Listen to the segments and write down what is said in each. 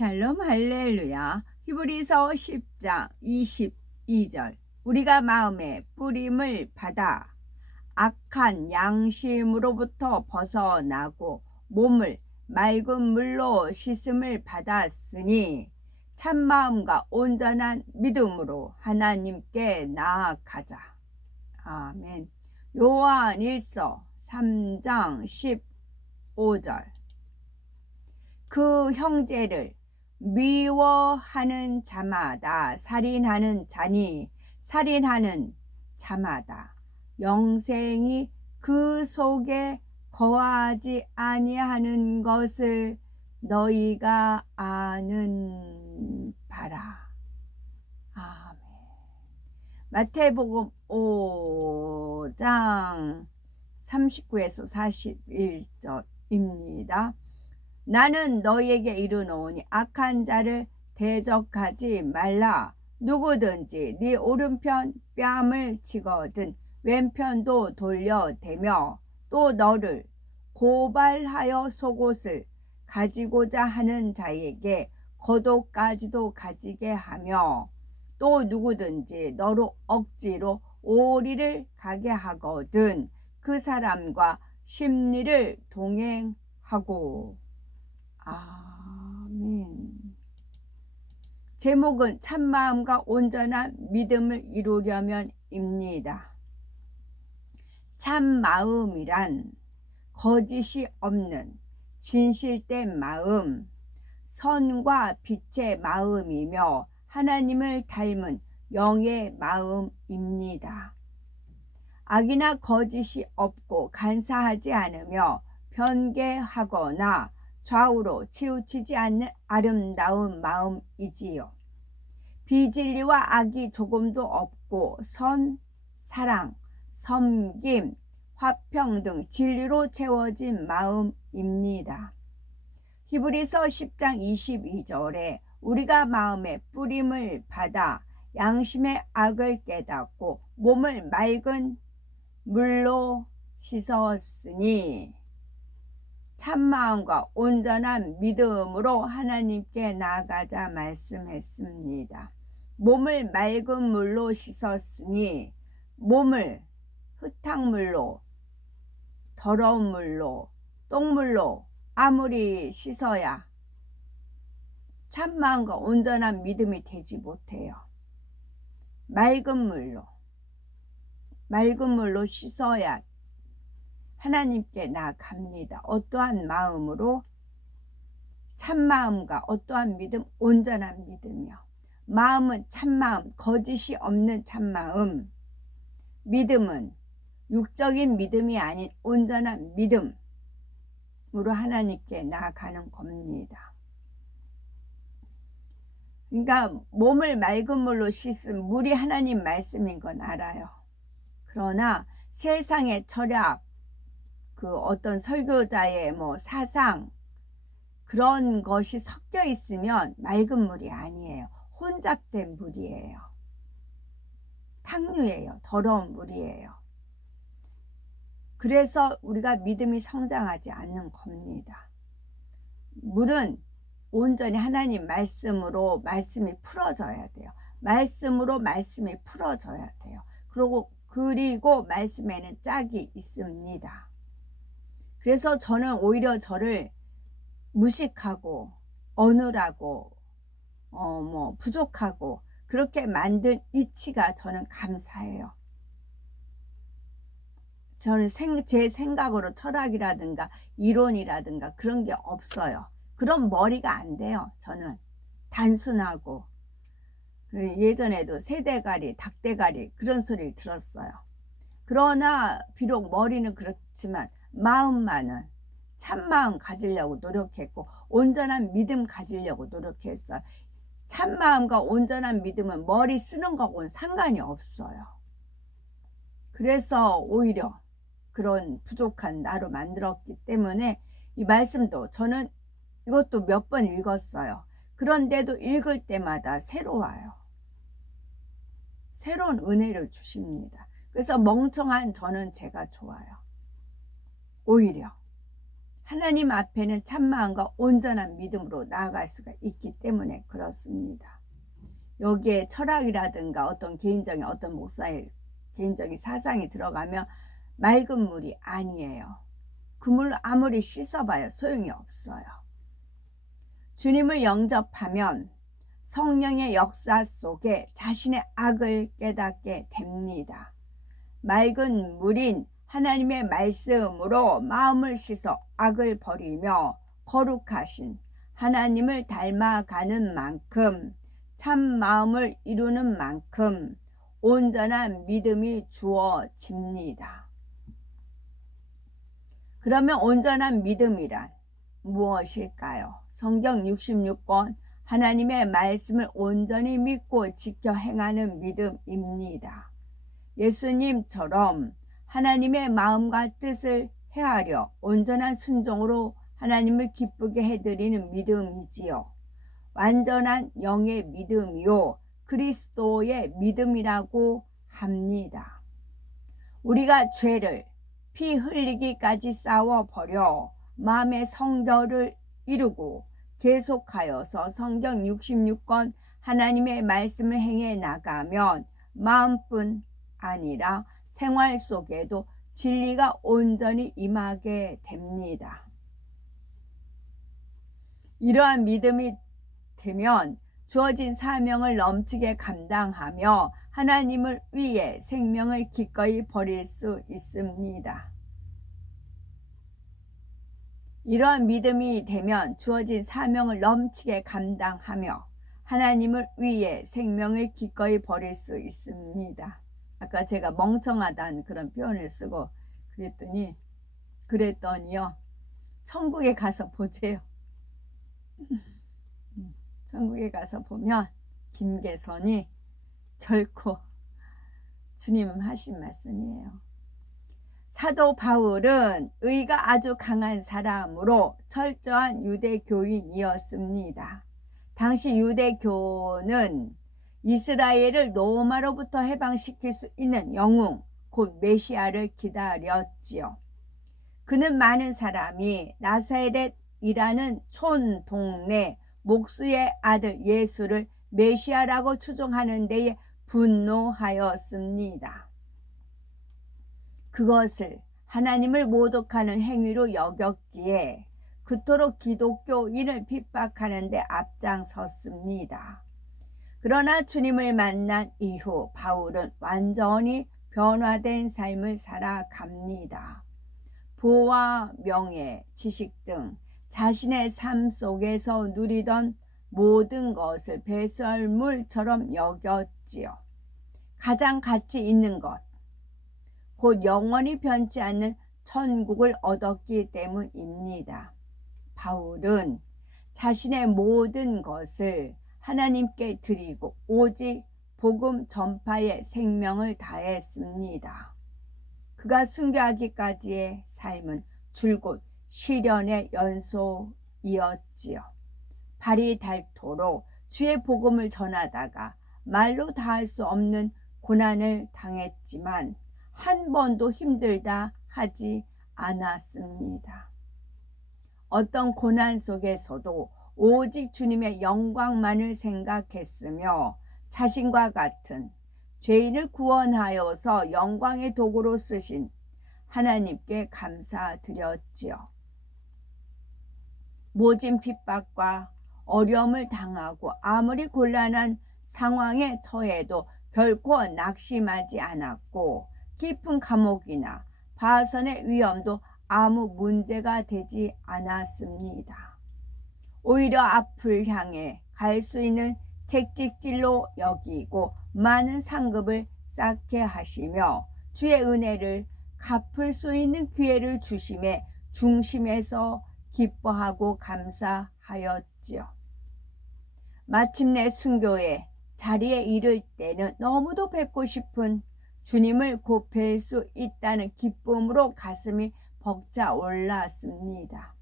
샬롬 할렐루야. 히브리서 10장 22절. 우리가 마음에 뿌림을 받아 악한 양심으로부터 벗어나고 몸을 맑은 물로 씻음을 받았으니 참마음과 온전한 믿음으로 하나님께 나아가자. 아멘. 요한일서 3장 15절. 그 형제를 미워하는 자마다 살인하는 자니 살인하는 자마다 영생이 그 속에 거하지 아니하는 것을 너희가 아는 바라. 아멘. 마태복음 5장 39에서 41절입니다. 나는 너희에게 이르노니 악한 자를 대적하지 말라. 누구든지 네 오른편 뺨을 치거든 왼편도 돌려대며 또 너를 고발하여 속옷을 가지고자 하는 자에게 겉옷까지도 가지게 하며 또 누구든지 너로 억지로 오리를 가게 하거든 그 사람과 심리를 동행하고. 아멘. 제목은 참마음과 온전한 믿음을 이루려면입니다. 참마음이란 거짓이 없는 진실된 마음, 선과 빛의 마음이며 하나님을 닮은 영의 마음입니다. 악이나 거짓이 없고 간사하지 않으며 변개하거나 좌우로 치우치지 않는 아름다운 마음이지요. 비진리와 악이 조금도 없고 선, 사랑, 섬김, 화평 등 진리로 채워진 마음입니다. 히브리서 10장 22절에 우리가 마음에 뿌림을 받아 양심의 악을 깨닫고 몸을 맑은 물로 씻었으니 참마음과 온전한 믿음으로 하나님께 나아가자 말씀했습니다. 몸을 맑은 물로 씻었으니 몸을 흙탕물로, 더러운 물로, 똥물로 아무리 씻어야 참마음과 온전한 믿음이 되지 못해요. 맑은 물로 씻어야 하나님께 나아갑니다. 어떠한 마음으로? 참마음과 어떠한 믿음? 온전한 믿음이요. 마음은 참마음, 거짓이 없는 참마음. 믿음은 육적인 믿음이 아닌 온전한 믿음으로 하나님께 나아가는 겁니다. 그러니까 몸을 맑은 물로 씻은 물이 하나님 말씀인 건 알아요. 그러나 세상의 철학, 그 어떤 설교자의 사상 그런 것이 섞여 있으면 맑은 물이 아니에요. 혼잡된 물이에요. 탕류예요. 더러운 물이에요. 그래서 우리가 믿음이 성장하지 않는 겁니다. 물은 온전히 하나님 말씀으로 말씀이 풀어져야 돼요. 말씀으로 말씀이 풀어져야 돼요. 그리고 말씀에는 짝이 있습니다. 그래서 저는 오히려 저를 무식하고 어눌하고 부족하고 그렇게 만든 이치가 저는 감사해요. 저는 제 생각으로 철학이라든가 이론이라든가 그런 게 없어요. 그런 머리가 안 돼요. 저는 단순하고 예전에도 새대가리, 닭대가리 그런 소리를 들었어요. 그러나 비록 머리는 그렇지만 마음만은 참마음 가지려고 노력했고 온전한 믿음 가지려고 노력했어요. 참마음과 온전한 믿음은 머리 쓰는 거하고는 상관이 없어요. 그래서 오히려 그런 부족한 나로 만들었기 때문에 이 말씀도 저는 이것도 몇 번 읽었어요. 그런데도 읽을 때마다 새로워요. 새로운 은혜를 주십니다. 그래서 멍청한 저는 제가 좋아요. 오히려 하나님 앞에는 참마음과 온전한 믿음으로 나아갈 수가 있기 때문에 그렇습니다. 여기에 철학이라든가 어떤 개인적인 어떤 목사의 개인적인 사상이 들어가면 맑은 물이 아니에요. 그 물 아무리 씻어봐야 소용이 없어요. 주님을 영접하면 성령의 역사 속에 자신의 악을 깨닫게 됩니다. 맑은 물인 하나님의 말씀으로 마음을 씻어 악을 버리며 거룩하신 하나님을 닮아가는 만큼 참 마음을 이루는 만큼 온전한 믿음이 주어집니다. 그러면 온전한 믿음이란 무엇일까요? 성경 66권 하나님의 말씀을 온전히 믿고 지켜 행하는 믿음입니다. 예수님처럼 하나님의 마음과 뜻을 헤아려 온전한 순종으로 하나님을 기쁘게 해드리는 믿음이지요. 완전한 영의 믿음이요 그리스도의 믿음이라고 합니다. 우리가 죄를 피 흘리기까지 싸워버려 마음의 성결을 이루고 계속하여서 성경 66권 하나님의 말씀을 행해 나가면 마음뿐 아니라 생활 속에도 진리가 온전히 임하게 됩니다. 이러한 믿음이 되면 주어진 사명을 넘치게 감당하며 하나님을 위해 생명을 기꺼이 버릴 수 있습니다. 이러한 믿음이 되면 주어진 사명을 넘치게 감당하며 하나님을 위해 생명을 기꺼이 버릴 수 있습니다. 아까 제가 멍청하다는 그런 표현을 쓰고 그랬더니요. 천국에 가서 보세요. 천국에 가서 보면 김계선이 결코 주님 하신 말씀이에요. 사도 바울은 의가 아주 강한 사람으로 철저한 유대교인이었습니다. 당시 유대교는 이스라엘을 로마로부터 해방시킬 수 있는 영웅, 곧 메시아를 기다렸지요. 그는 많은 사람이 나사렛이라는 촌 동네 목수의 아들 예수를 메시아라고 추종하는 데에 분노하였습니다. 그것을 하나님을 모독하는 행위로 여겼기에 그토록 기독교인을 핍박하는 데 앞장섰습니다. 그러나 주님을 만난 이후 바울은 완전히 변화된 삶을 살아갑니다. 부와 명예, 지식 등 자신의 삶 속에서 누리던 모든 것을 배설물처럼 여겼지요. 가장 가치 있는 것, 곧 영원히 변치 않는 천국을 얻었기 때문입니다. 바울은 자신의 모든 것을 하나님께 드리고 오직 복음 전파에 생명을 다했습니다. 그가 순교하기까지의 삶은 줄곧 시련의 연속이었지요. 발이 닳도록 주의 복음을 전하다가 말로 다할 수 없는 고난을 당했지만 한 번도 힘들다 하지 않았습니다. 어떤 고난 속에서도 오직 주님의 영광만을 생각했으며 자신과 같은 죄인을 구원하여서 영광의 도구로 쓰신 하나님께 감사드렸지요. 모진 핍박과 어려움을 당하고 아무리 곤란한 상황에 처해도 결코 낙심하지 않았고 깊은 감옥이나 파선의 위험도 아무 문제가 되지 않았습니다. 오히려 앞을 향해 갈 수 있는 채찍질로 여기고 많은 상급을 쌓게 하시며 주의 은혜를 갚을 수 있는 기회를 주심에 중심에서 기뻐하고 감사하였지요. 마침내 순교의 자리에 이를 때는 너무도 뵙고 싶은 주님을 곧 뵐 수 있다는 기쁨으로 가슴이 벅차 올랐습니다.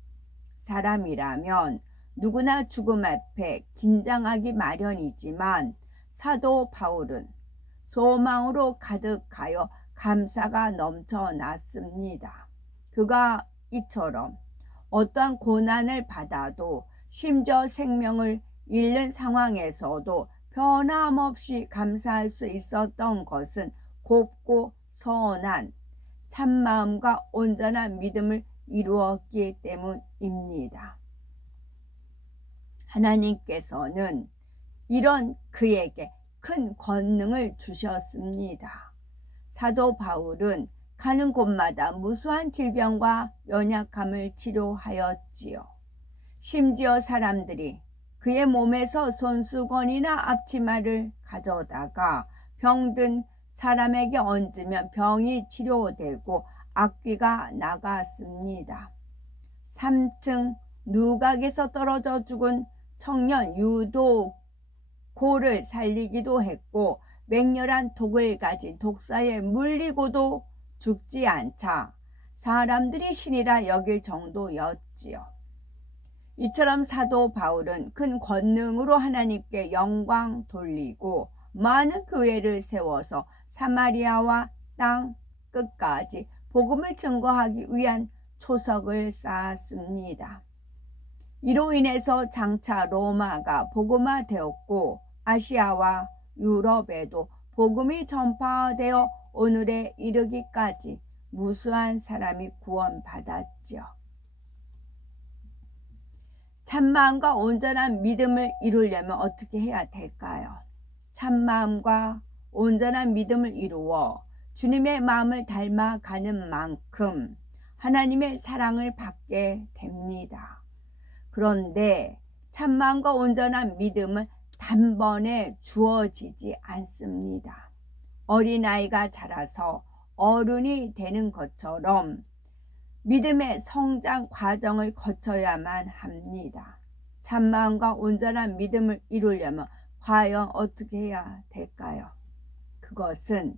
사람이라면 누구나 죽음 앞에 긴장하기 마련이지만 사도 바울은 소망으로 가득하여 감사가 넘쳐났습니다. 그가 이처럼 어떠한 고난을 받아도 심지어 생명을 잃는 상황에서도 변함없이 감사할 수 있었던 것은 곱고 선한 참마음과 온전한 믿음을 이루었기 때문입니다. 하나님께서는 이런 그에게 큰 권능을 주셨습니다. 사도 바울은 가는 곳마다 무수한 질병과 연약함을 치료하였지요. 심지어 사람들이 그의 몸에서 손수건이나 앞치마를 가져다가 병든 사람에게 얹으면 병이 치료되고 악귀가 나갔습니다. 3층 누각에서 떨어져 죽은 청년 유도고를 살리기도 했고, 맹렬한 독을 가진 독사에 물리고도 죽지 않자 사람들이 신이라 여길 정도였지요. 이처럼 사도 바울은 큰 권능으로 하나님께 영광 돌리고 많은 교회를 세워서 사마리아와 땅 끝까지 복음을 증거하기 위한 초석을 쌓았습니다. 이로 인해서 장차 로마가 복음화되었고 아시아와 유럽에도 복음이 전파되어 오늘에 이르기까지 무수한 사람이 구원받았지요. 참마음과 온전한 믿음을 이루려면 어떻게 해야 될까요? 참마음과 온전한 믿음을 이루어 주님의 마음을 닮아가는 만큼 하나님의 사랑을 받게 됩니다. 그런데 참마음과 온전한 믿음은 단번에 주어지지 않습니다. 어린아이가 자라서 어른이 되는 것처럼 믿음의 성장 과정을 거쳐야만 합니다. 참마음과 온전한 믿음을 이루려면 과연 어떻게 해야 될까요? 그것은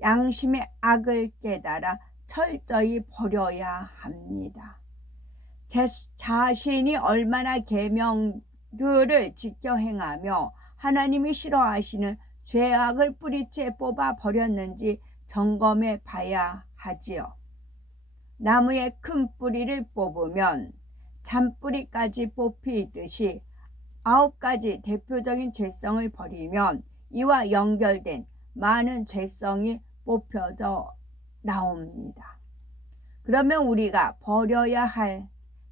양심의 악을 깨달아 철저히 버려야 합니다. 제 자신이 얼마나 계명들을 지켜 행하며 하나님이 싫어하시는 죄악을 뿌리째 뽑아 버렸는지 점검해 봐야 하지요. 나무의 큰 뿌리를 뽑으면 잔뿌리까지 뽑히듯이 9가지 대표적인 죄성을 버리면 이와 연결된 많은 죄성이 뽑혀져 나옵니다. 그러면 우리가 버려야 할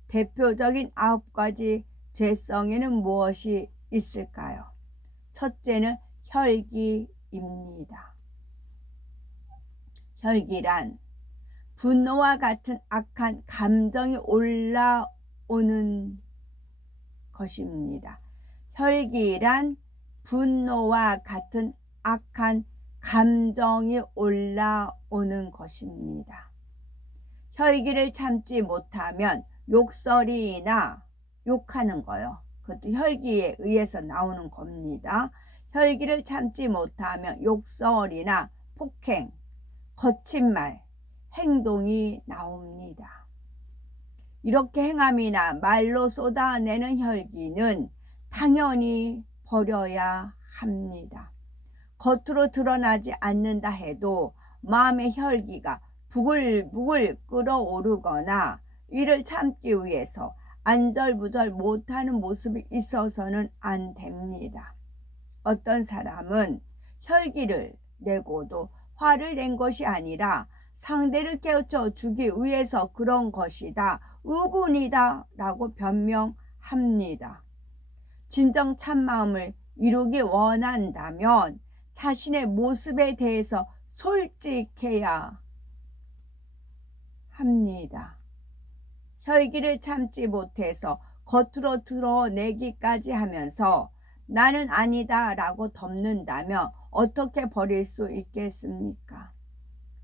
대표적인 9가지 죄성에는 무엇이 있을까요? 첫째는 혈기입니다. 혈기란 분노와 같은 악한 감정이 올라오는 것입니다. 혈기란 분노와 같은 악한 감정이 올라오는 것입니다. 혈기를 참지 못하면 욕설이나 욕하는 거요. 그것도 혈기에 의해서 나오는 겁니다. 혈기를 참지 못하면 욕설이나 폭행, 거친 말, 행동이 나옵니다. 이렇게 행함이나 말로 쏟아내는 혈기는 당연히 버려야 합니다. 겉으로 드러나지 않는다 해도 마음의 혈기가 부글부글 끓어오르거나 이를 참기 위해서 안절부절 못하는 모습이 있어서는 안 됩니다. 어떤 사람은 혈기를 내고도 화를 낸 것이 아니라 상대를 깨우쳐 주기 위해서 그런 것이다, 의분이다 라고 변명합니다. 진정 참마음을 이루기 원한다면 자신의 모습에 대해서 솔직해야 합니다. 혈기를 참지 못해서 겉으로 드러내기까지 하면서 나는 아니다 라고 덮는다면 어떻게 버릴 수 있겠습니까?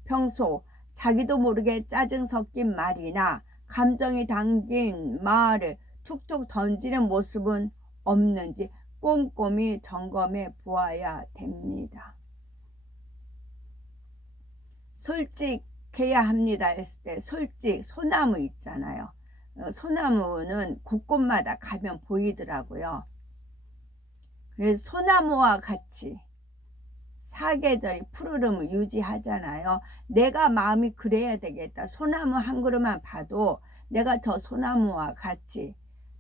평소 자기도 모르게 짜증 섞인 말이나 감정이 담긴 말을 툭툭 던지는 모습은 없는지 꼼꼼히 점검해 보아야 됩니다. 솔직해야 합니다 했을 때 소나무 있잖아요. 소나무는 곳곳마다 가면 보이더라고요. 그래서 소나무와 같이 사계절이 푸르름을 유지하잖아요. 내가 마음이 그래야 되겠다. 소나무 한 그루만 봐도 내가 저 소나무와 같이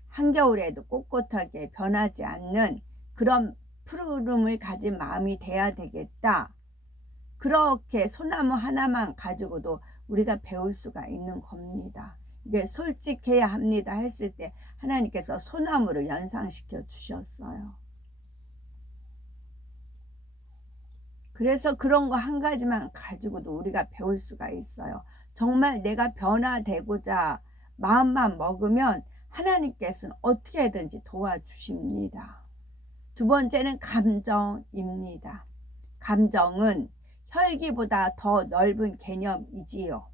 한겨울에도 꼿꼿하게 변하지 않는 그런 푸르름을 가진 마음이 돼야 되겠다. 그렇게 소나무 하나만 가지고도 우리가 배울 수가 있는 겁니다. 이게 솔직해야 합니다 했을 때 하나님께서 소나무를 연상시켜 주셨어요. 그래서 그런 거 한 가지만 가지고도 우리가 배울 수가 있어요. 정말 내가 변화되고자 마음만 먹으면 하나님께서는 어떻게든지 도와주십니다. 두 번째는 감정입니다. 감정은 혈기보다 더 넓은 개념이지요.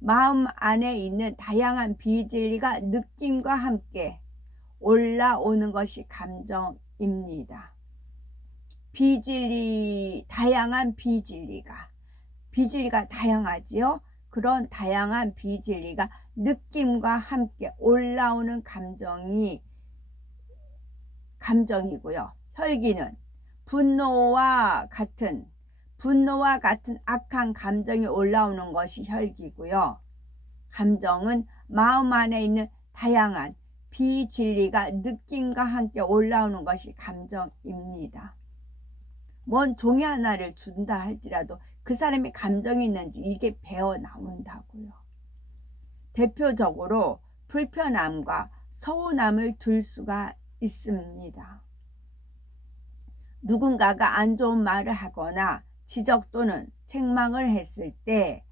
마음 안에 있는 다양한 비진리가 느낌과 함께 올라오는 것이 감정입니다. 다양한 비진리가 다양하지요. 그런 다양한 비진리가 느낌과 함께 올라오는 감정이고요. 혈기는 분노와 같은 악한 감정이 올라오는 것이 혈기고요. 감정은 마음 안에 있는 다양한 비진리가 느낌과 함께 올라오는 것이 감정입니다. 뭔 종이 하나를 준다 할지라도 그 사람이 감정이 있는지 이게 배어 나온다고요. 대표적으로 불편함과 서운함을 들 수가 있습니다. 누군가가 안 좋은 말을 하거나 지적 또는 책망을 했을 때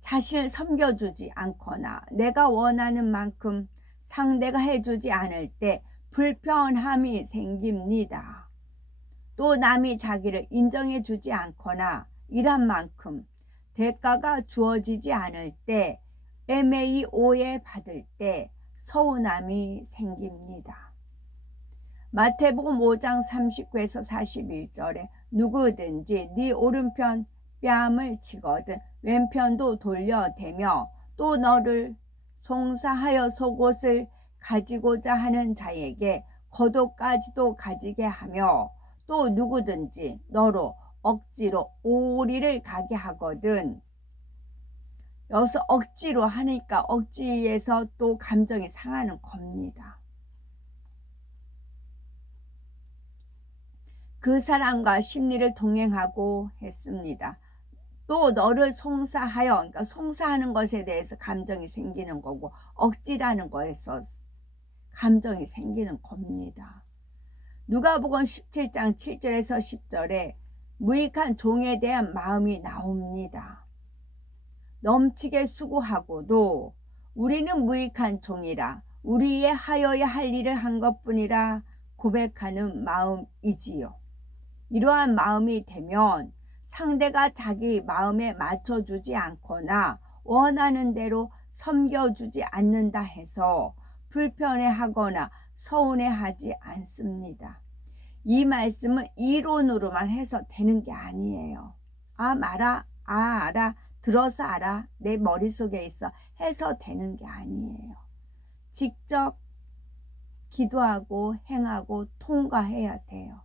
자신을 섬겨주지 않거나 내가 원하는 만큼 상대가 해주지 않을 때 불편함이 생깁니다. 또 남이 자기를 인정해주지 않거나 일한 만큼 대가가 주어지지 않을 때 애매히 오해받을 때 서운함이 생깁니다. 마태복음 5장 39에서 41절에 누구든지 네 오른편 뺨을 치거든 왼편도 돌려대며 또 너를 송사하여 속옷을 가지고자 하는 자에게 겉옷까지도 가지게 하며 또 누구든지 너로 억지로 오리를 가게 하거든. 여기서 억지로 하니까 억지에서 또 감정이 상하는 겁니다. 그 사람과 심리를 동행하고 했습니다. 또 너를 송사하여, 그러니까 송사하는 것에 대해서 감정이 생기는 거고 억지라는 거에서 감정이 생기는 겁니다. 누가복음 17장 7절에서 10절에 무익한 종에 대한 마음이 나옵니다. 넘치게 수고하고도 우리는 무익한 종이라 우리의 하여야 할 일을 한 것뿐이라 고백하는 마음이지요. 이러한 마음이 되면 상대가 자기 마음에 맞춰주지 않거나 원하는 대로 섬겨주지 않는다 해서 불편해하거나 서운해하지 않습니다. 이 말씀은 이론으로만 해서 되는 게 아니에요. 알아, 들어서 알아, 내 머릿속에 있어 해서 되는 게 아니에요. 직접 기도하고 행하고 통과해야 돼요.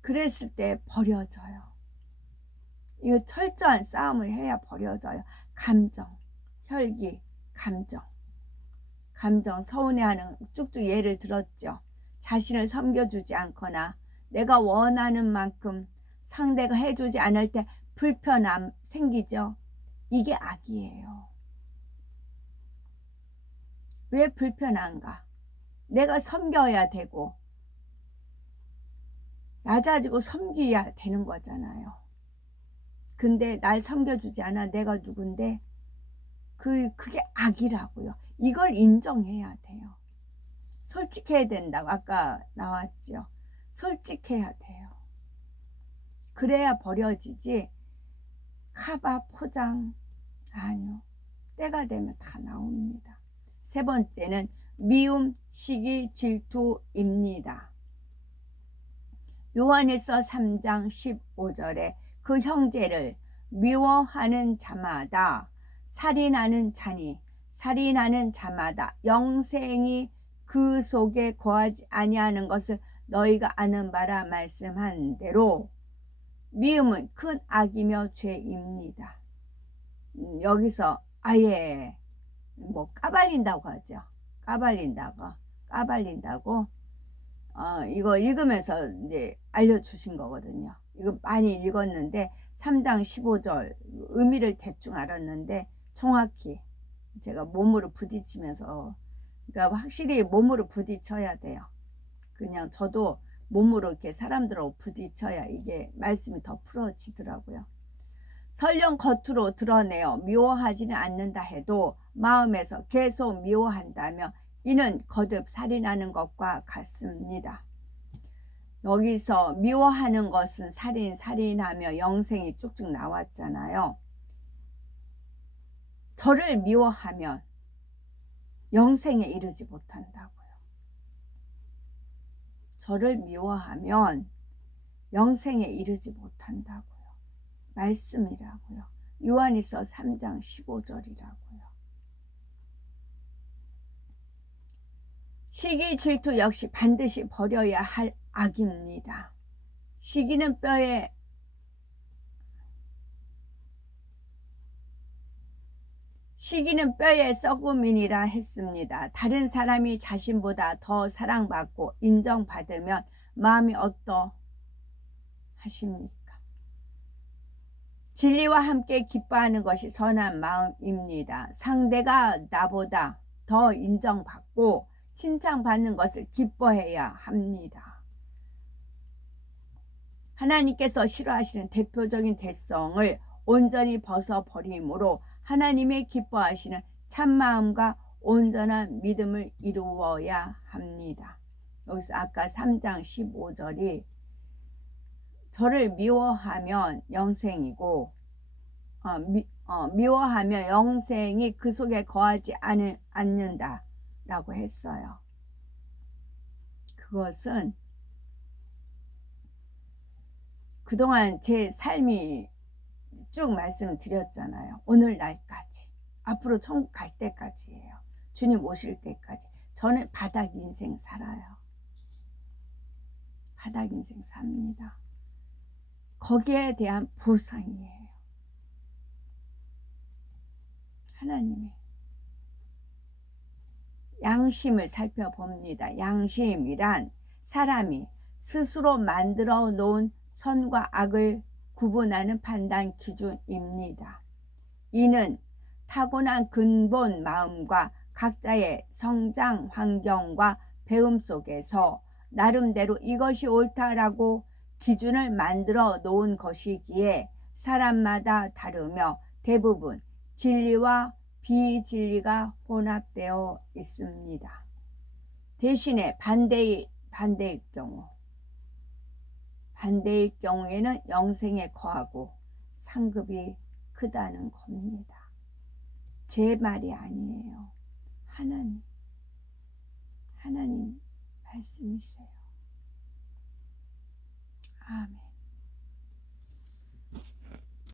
그랬을 때 버려져요. 이거 철저한 싸움을 해야 버려져요. 감정, 혈기, 감정 서운해하는 쭉쭉 예를 들었죠. 자신을 섬겨주지 않거나 내가 원하는 만큼 상대가 해주지 않을 때 불편함 생기죠. 이게 악이에요. 왜 불편한가? 내가 섬겨야 되고 낮아지고 섬겨야 되는 거잖아요. 근데 날 섬겨주지 않아. 내가 누군데? 그게 악이라고요. 이걸 인정해야 돼요. 솔직해야 된다고 아까 나왔죠. 솔직해야 돼요. 그래야 버려지지. 카바 포장 아니요. 때가 되면 다 나옵니다. 세 번째는 미움, 시기, 질투입니다. 요한일서 3장 15절에 그 형제를 미워하는 자마다 살인하는 자니 살인하는 자마다 영생이 그 속에 거하지 아니하는 것을 너희가 아는 바라 말씀한 대로 미움은 큰 악이며 죄입니다. 여기서 아예 뭐 까발린다고 하죠. 까발린다고 이거 읽으면서 이제 알려주신 거거든요. 이거 많이 읽었는데 3장 15절 의미를 대충 알았는데 정확히 제가 몸으로 부딪히면서, 그러니까 확실히 몸으로 부딪혀야 돼요. 그냥 저도 몸으로 이렇게 사람들하고 부딪혀야 이게 말씀이 더 풀어지더라고요. 설령 겉으로 드러내어 미워하지는 않는다 해도 마음에서 계속 미워한다면 이는 거듭 살인하는 것과 같습니다. 여기서 미워하는 것은 살인하며 영생이 쭉쭉 나왔잖아요. 저를 미워하면 영생에 이르지 못한다고요. 저를 미워하면 영생에 이르지 못한다고요. 말씀이라고요. 요한일서 3장 15절이라고요. 시기 질투 역시 반드시 버려야 할 악입니다. 시기는 뼈에 썩음이니라 했습니다. 다른 사람이 자신보다 더 사랑받고 인정받으면 마음이 어떠하십니까? 진리와 함께 기뻐하는 것이 선한 마음입니다. 상대가 나보다 더 인정받고 칭찬받는 것을 기뻐해야 합니다. 하나님께서 싫어하시는 대표적인 죄성을 온전히 벗어버림으로 하나님의 기뻐하시는 참마음과 온전한 믿음을 이루어야 합니다. 여기서 아까 3장 15절이 저를 미워하면 영생이고 미워하면 영생이 그 속에 거하지 않는다라고 했어요. 그것은 그동안 제 삶이 쭉 말씀드렸잖아요. 오늘날까지, 앞으로 천국 갈 때까지예요. 주님 오실 때까지 저는 바닥 인생 살아요. 바닥 인생 삽니다. 거기에 대한 보상이에요. 하나님의 양심을 살펴봅니다. 양심이란 사람이 스스로 만들어 놓은 선과 악을 구분하는 판단 기준입니다. 이는 타고난 근본 마음과 각자의 성장 환경과 배움 속에서 나름대로 이것이 옳다라고 기준을 만들어 놓은 것이기에 사람마다 다르며 대부분 진리와 비진리가 혼합되어 있습니다. 대신에 반대일 경우에는 영생에 거하고 상급이 크다는 겁니다. 제 말이 아니에요. 하나님 말씀이세요. 아멘.